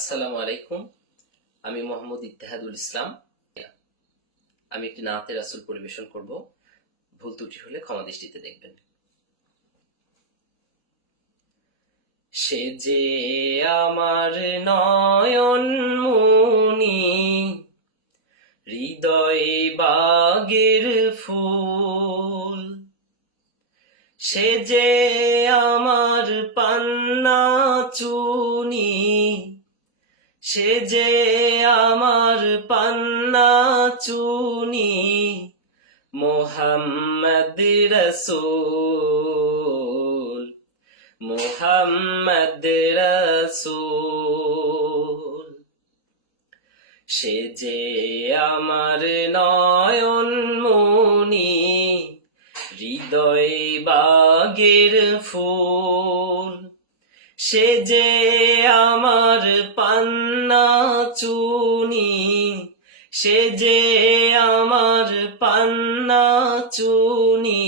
আসসালামু আলাইকুম। আমি মোহাম্মদ ইত্তেহাদুল ইসলাম। আমি একটি নাতে রাসুল পরিবেশন করব। ভুল ত্রুটি হলে ক্ষমা দৃষ্টিতে দেখবেন। সে যে আমার নয়ন মুনি, হৃদয়ে বাগের ফুল। সে যে আমার পান্না চুনি সে যে আমার পান্না চুনি, মোহাম্মদ রসুল মোহাম্মদ রসুল। সে যে আমার নয়ন মুনি, হৃদয় বাগের ফুল। সে যে আমার পান্না চুনি, সে যে আমার পান্না চুনি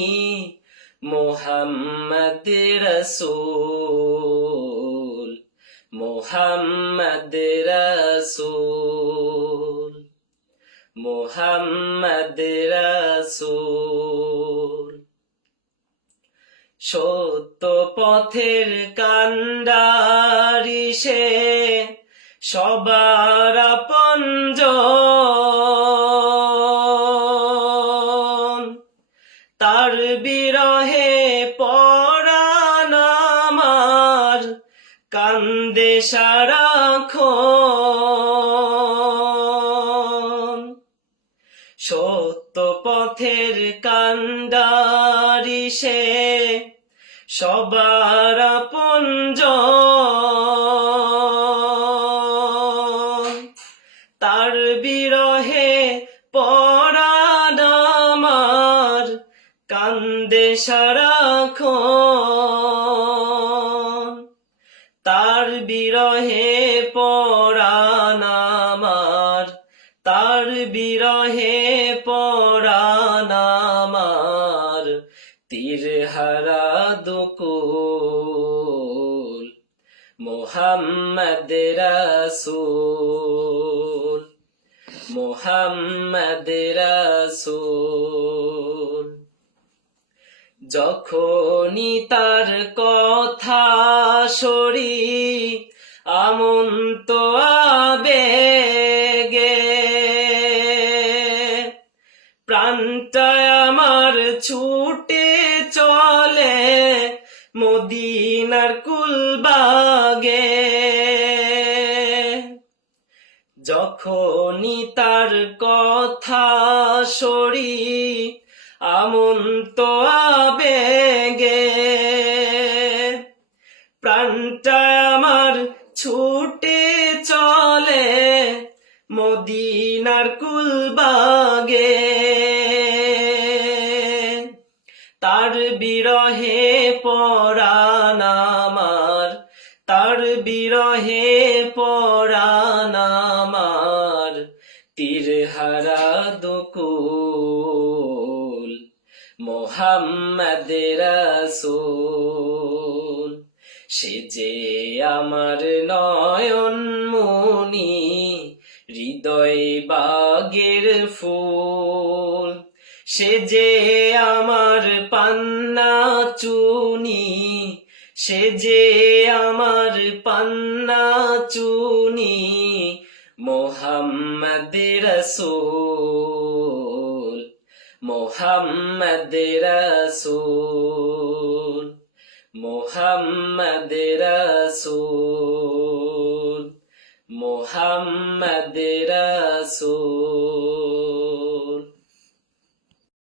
মোহাম্মদ রসুল মোহাম্মদ রসুল মোহাম্মদ রসুল। সত্য পথের কান্ডারি সে, সবার পঞ্জ তার বিরহে পরাণ আমার, কান্দে সারাক্ষণ সত্য পথের কান্ডারি সে সবার পঞ্জ তার বিরহে পরাণ আমার, কান্দে সারাক্ষণ। তার বিরহে পরাণ আমার, তার বিরহে তীর হারা দুকুল মোহাম্মদ রাসূল মোহাম্মদ রাসূল। যখনই তার কথা সরি আমন তো আবেগে প্রাণটা আমার ছুটে যখনই তার কথা সরি, আমন তো আবেগে। প্রাণটা আমার ছুটে চলে মদিনার কুলবাগে। তার বিরহে পরাণ তীর হারা দুকুল মোহাম্মদ রাসূল। সে যে আমার নয়ন মুনি, হৃদয় বাগের ফুল। সে যে আমার পান্না চুনি, সে যে আমার পান্না চুনি মোহাম্মদ রসুল মোহাম্মদ রসুল মোহাম্মদ রসুল মোহাম্মদ রসুল।